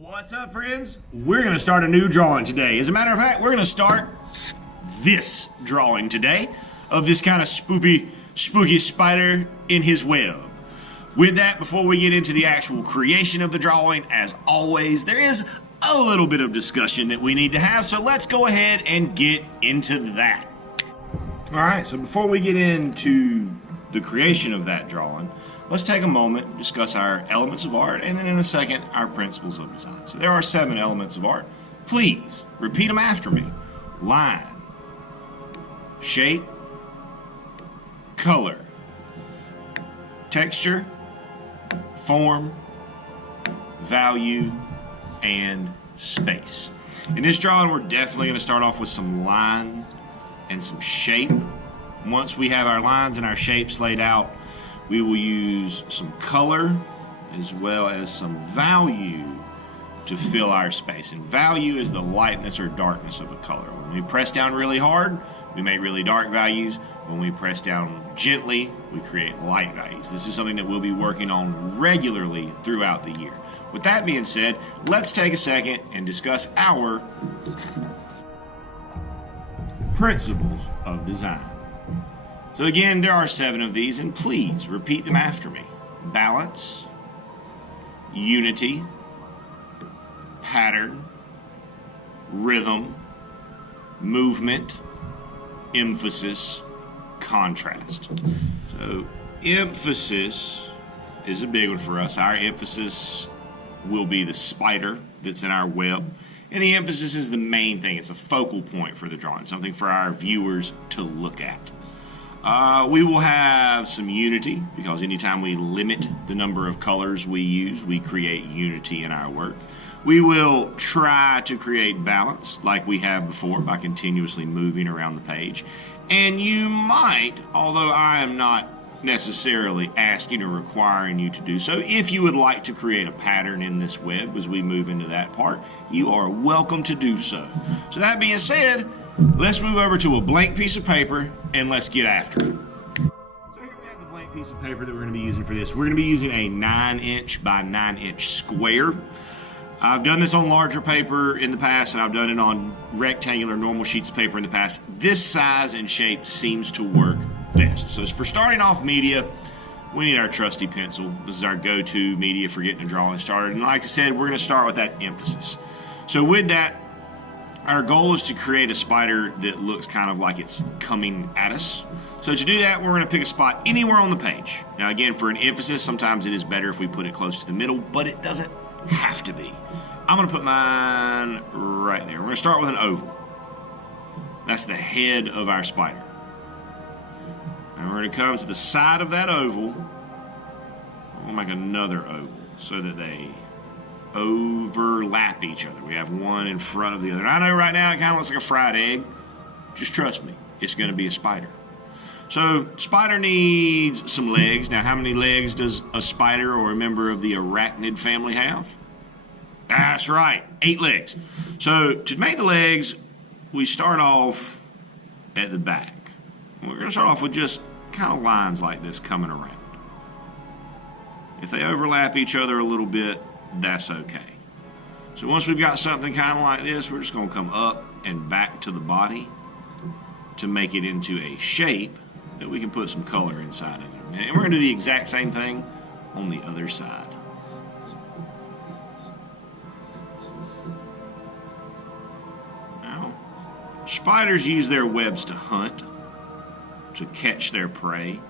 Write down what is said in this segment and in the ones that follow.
What's up, friends? We're going to start a new drawing today. As a matter of fact, we're going to start this drawing today of this kind of spooky spider in his web. With that, before we get into the actual creation of the drawing, as always, there is a little bit of discussion that we need to have, so let's go ahead and get into that. Alright, so before we get into the creation of that drawing, let's take a moment and discuss our elements of art, and then in a second, our principles of design. So there are 7 elements of art. Please, repeat them after me. Line, shape, color, texture, form, value, and space. In this drawing, we're definitely going to start off with some line and some shape. Once we have our lines and our shapes laid out, we will use some color as well as some value to fill our space. And value is the lightness or darkness of a color. When we press down really hard, we make really dark values. When we press down gently, we create light values. This is something that we'll be working on regularly throughout the year. With that being said, let's take a second and discuss our principles of design. So again, there are 7 of these, and please repeat them after me. Balance, unity, pattern, rhythm, movement, emphasis, contrast. So emphasis is a big one for us. Our emphasis will be the spider that's in our web. And the emphasis is the main thing. It's a focal point for the drawing, something for our viewers to look at. We will have some unity, because anytime we limit the number of colors we use, we create unity in our work. We will try to create balance like we have before by continuously moving around the page. And you might, although I am not necessarily asking or requiring you to do so, if you would like to create a pattern in this web as we move into that part, you are welcome to do so. So that being said, let's move over to a blank piece of paper and let's get after it. So here we have the blank piece of paper that we're going to be using for this. We're going to be using a 9" by 9" square. I've done this on larger paper in the past, and I've done it on rectangular normal sheets of paper in the past. This size and shape seems to work best. So as for starting off media, we need our trusty pencil. This is our go-to media for getting a drawing started. And like I said, we're going to start with that emphasis. So with that, our goal is to create a spider that looks kind of like it's coming at us. So to do that, we're going to pick a spot anywhere on the page. Now again, for an emphasis, sometimes it is better if we put it close to the middle, but it doesn't have to be. I'm going to put mine right there. We're going to start with an oval. That's the head of our spider. And we're going to come to the side of that oval. We'll make another oval so that they overlap each other. We have one in front of the other. And I know right now it kind of looks like a fried egg. Just trust me, it's going to be a spider. So, spider needs some legs. Now, how many legs does a spider or a member of the arachnid family have? That's right, 8 legs. So, to make the legs, we start off at the back. We're going to start off with just kind of lines like this coming around. If they overlap each other a little bit, that's okay. So once we've got something kind of like this, we're just going to come up and back to the body to make it into a shape that we can put some color inside of it. And we're going to do the exact same thing on the other side. Now, spiders use their webs to hunt, to catch their prey.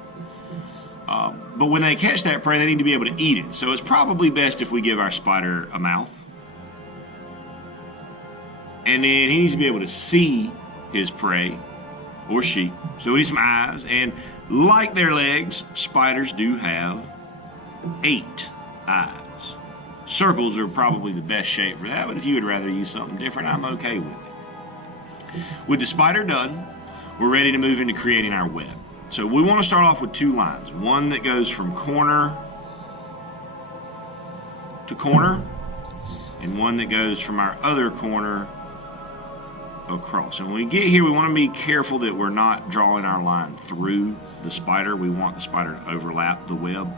But when they catch that prey, they need to be able to eat it. So it's probably best if we give our spider a mouth. And then he needs to be able to see his prey, or she. So we need some eyes. And like their legs, spiders do have 8 eyes. Circles are probably the best shape for that, but if you would rather use something different, I'm okay with it. With the spider done, we're ready to move into creating our web. So we want to start off with 2 lines. One that goes from corner to corner, and one that goes from our other corner across. And when we get here, we want to be careful that we're not drawing our line through the spider. We want the spider to overlap the web.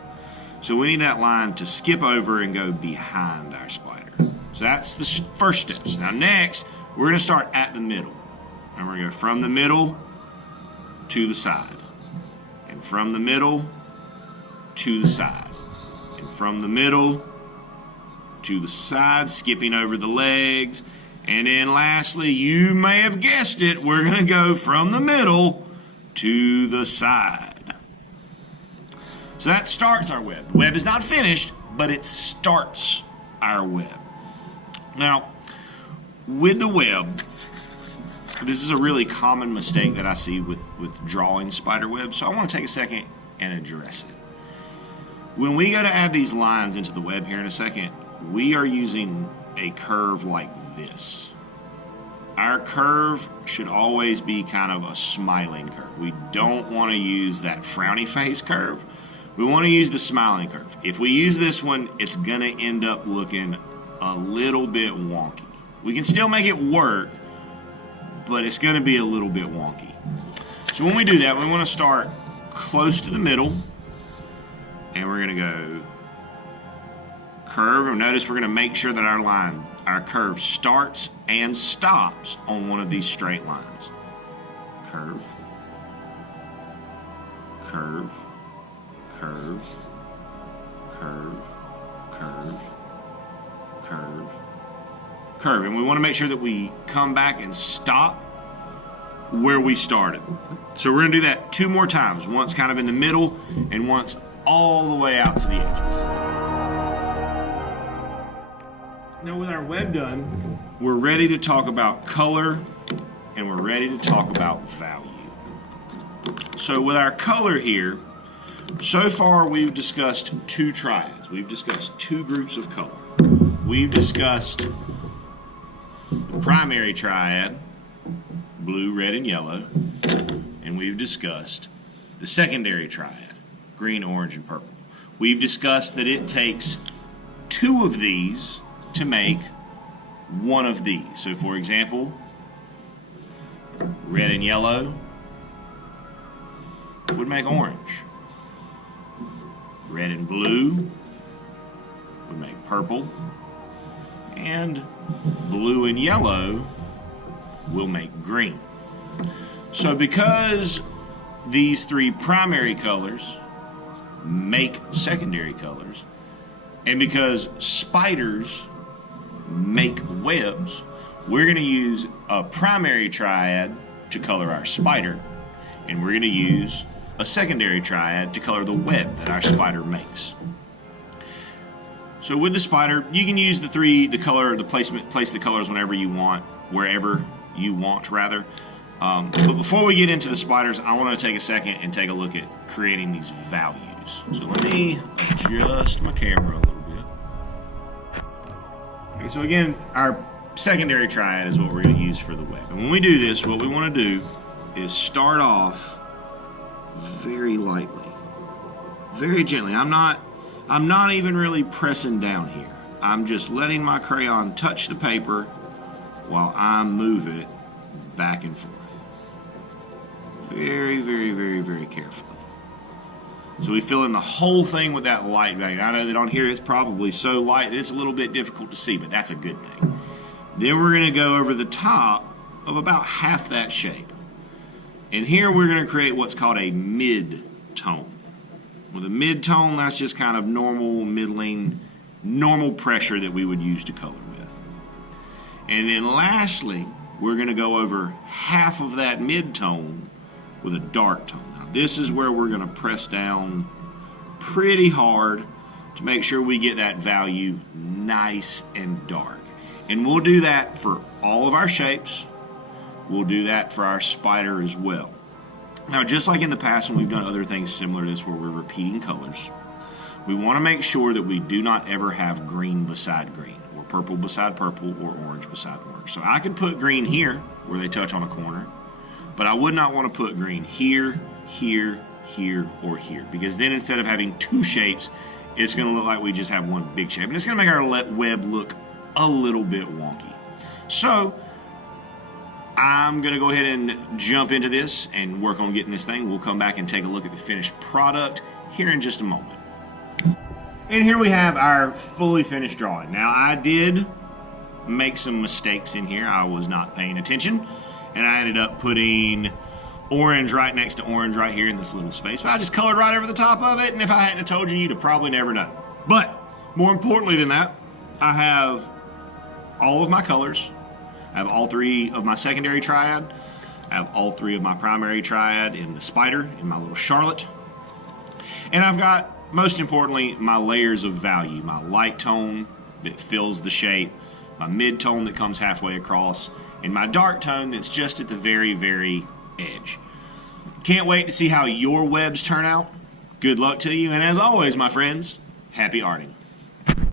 So we need that line to skip over and go behind our spider. So So that's the first steps. Now next, we're going to start at the middle. And we're going to go from the middle to the side. And from the middle to the side. And from the middle to the side, skipping over the legs. And then lastly, you may have guessed it, we're going to go from the middle to the side. So that starts our web. The web is not finished, but it starts our web. Now, with the web, this is a really common mistake that I see with drawing spider webs, so I want to take a second and address it. When we go to add these lines into the web here in a second, we are using a curve like this. Our curve should always be kind of a smiling curve. We don't want to use that frowny face curve. We want to use the smiling curve. If we use this one, it's going to end up looking a little bit wonky. We can still make it work, but it's going to be a little bit wonky. So when we do that, we want to start close to the middle, and we're going to go curve. And notice we're going to make sure that our curve starts and stops on one of these straight lines. Curve, curve, curve, curve, curve, curve, curve. And we want to make sure that we come back and stop where we started. So we're going to do that 2 more times. Once kind of in the middle and once all the way out to the edges. Now with our web done, we're ready to talk about color and we're ready to talk about value. So with our color here, so far we've discussed 2 triads. We've discussed 2 groups of color. We've discussed the primary triad, blue, red, and yellow, and we've discussed the secondary triad, green, orange, and purple. We've discussed that it takes 2 of these to make 1 of these. So for example, red and yellow would make orange. Red and blue would make purple. And blue and yellow will make green. So because these 3 primary colors make secondary colors, and because spiders make webs, we're going to use a primary triad to color our spider, and we're going to use a secondary triad to color the web that our spider makes. So with the spider, you can use place the colors whenever you want, wherever you want rather. But before we get into the spiders, I want to take a second and take a look at creating these values. So let me adjust my camera a little bit. Okay, so again, our secondary triad is what we're going to use for the web. And when we do this, what we want to do is start off very lightly, very gently. I'm not even really pressing down here. I'm just letting my crayon touch the paper while I move it back and forth. Very, very, very, very carefully. So we fill in the whole thing with that light value. I know that on here it's probably so light that it's a little bit difficult to see, but that's a good thing. Then we're going to go over the top of about half that shape. And here we're going to create what's called a mid-tone. With a mid-tone, that's just kind of normal, middling, normal pressure that we would use to color with. And then lastly, we're going to go over half of that mid-tone with a dark tone. Now this is where we're going to press down pretty hard to make sure we get that value nice and dark. And we'll do that for all of our shapes. We'll do that for our spider as well. Now, just like in the past when we've done other things similar to this where we're repeating colors, we want to make sure that we do not ever have green beside green, or purple beside purple, or orange beside orange. So I could put green here where they touch on a corner, but I would not want to put green here, here, here, or here, because then instead of having 2 shapes, it's going to look like we just have one big shape, and it's going to make our web look a little bit wonky. So I'm going to go ahead and jump into this and work on getting this thing. We'll come back and take a look at the finished product here in just a moment. And here we have our fully finished drawing. Now I did make some mistakes in here. I was not paying attention, and I ended up putting orange right next to orange right here in this little space. But I just colored right over the top of it, and if I hadn't have told you, you'd have probably never known. But more importantly than that, I have all of my colors. I have all 3 of my secondary triad. I have all 3 of my primary triad in the spider, in my little Charlotte. And I've got, most importantly, my layers of value. My light tone that fills the shape, my mid tone that comes halfway across, and my dark tone that's just at the very, very edge. Can't wait to see how your webs turn out. Good luck to you, and as always, my friends, happy arting.